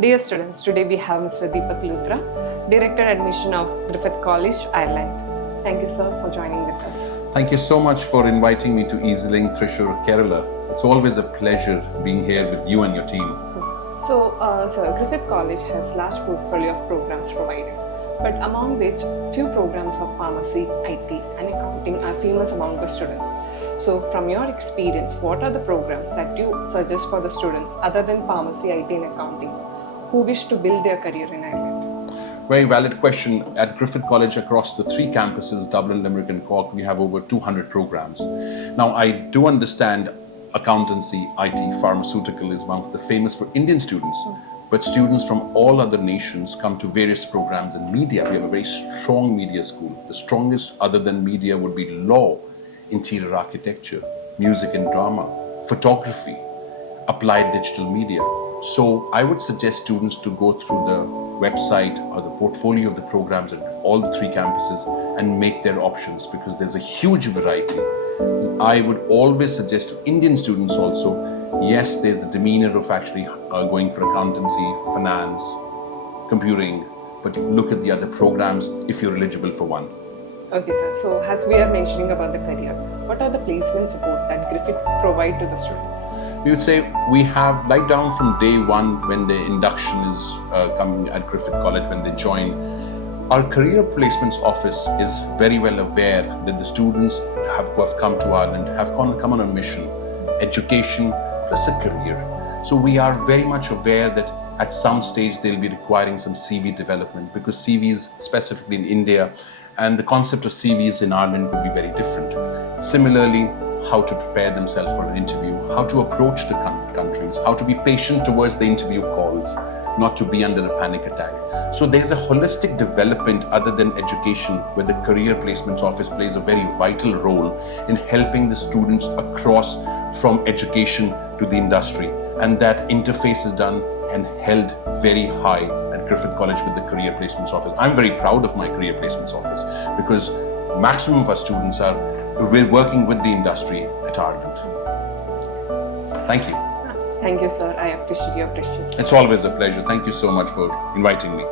Dear students, today we have Mr. Deepak Luthra, Director Admission of Griffith College, Ireland. Thank you, sir, for joining with us. Thank you so much for inviting me to Eazylink, Thrissur, Kerala. It's always a pleasure being here with you and your team. So, sir, Griffith College has large portfolio of programs provided, but among which few programs of pharmacy, IT and accounting are famous among the students. So, from your experience, what are the programs that you suggest for the students other than pharmacy, IT and accounting who wish to build their career in Ireland? Very valid question. At Griffith College, across the 3 campuses, Dublin, Limerick and Cork, we have over 200 programs. Now, I do understand accountancy, IT, pharmaceutical is amongst the famous for Indian students, but students from all other nations come to various programs in media. We have a very strong media school. The strongest other than media would be law, interior architecture, music and drama, photography, applied digital media. So I would suggest students to go through the website or the portfolio of the programs at all the 3 campuses and make their options, because there's a huge variety. I would always suggest to Indian students also, yes, there's a demeanor of actually going for accountancy, finance, computing, but look at the other programs if you're eligible for one. Okay, sir. So, as we are mentioning about the career, what are the placement support that Griffith provide to the students? We would say we have right down from day one when the induction is coming at Griffith College, when they join. Our career placements office is very well aware that the students who have come to Ireland have come on a mission, education plus a career. So we are very much aware that at some stage they'll be requiring some CV development, because CVs specifically in India and the concept of CVs in Ireland would be very different. Similarly, how to prepare themselves for an interview, how to approach the countries, how to be patient towards the interview calls, not to be under a panic attack. So there's a holistic development other than education, where the career placements office plays a very vital role in helping the students across from education to the industry. And that interface is done and held very high at Griffith College with the career placements office. I'm very proud of my career placements office, because maximum of our students we're working with the industry at Ireland. Thank you. Thank you, sir. I appreciate your precious. It's always a pleasure. Thank you so much for inviting me.